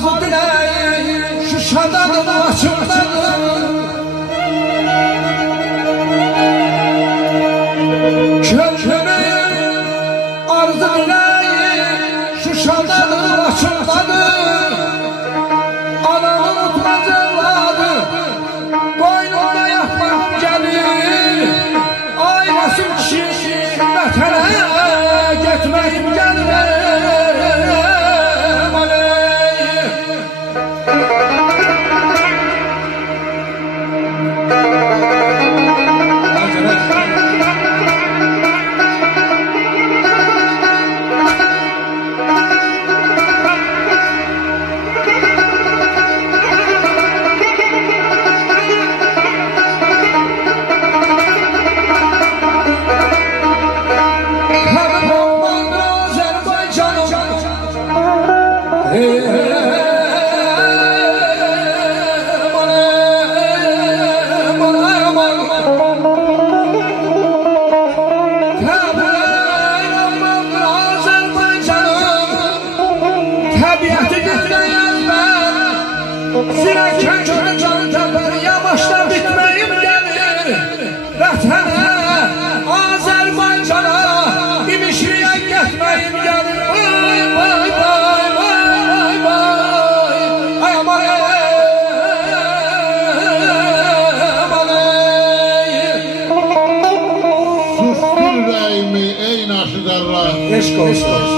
arzu dileği şu şadanın başımdadır. Kökünün arzu dileği şu şadanın başımdadır. Anamı unutmazlardı, boynumda yapmak gelir. Aynasın kişi vətənə getməyim gəlir. Sinəkən körü canı təpər, yamaçlar bitməyim gəlir. Vətənə, Azərbaycana, imişliyə getməyim gəlir. Vay, vay, vay, vay, vay, ay aman, aman, Sustur ürəyimi ey naşı zərra. Eşq olsun.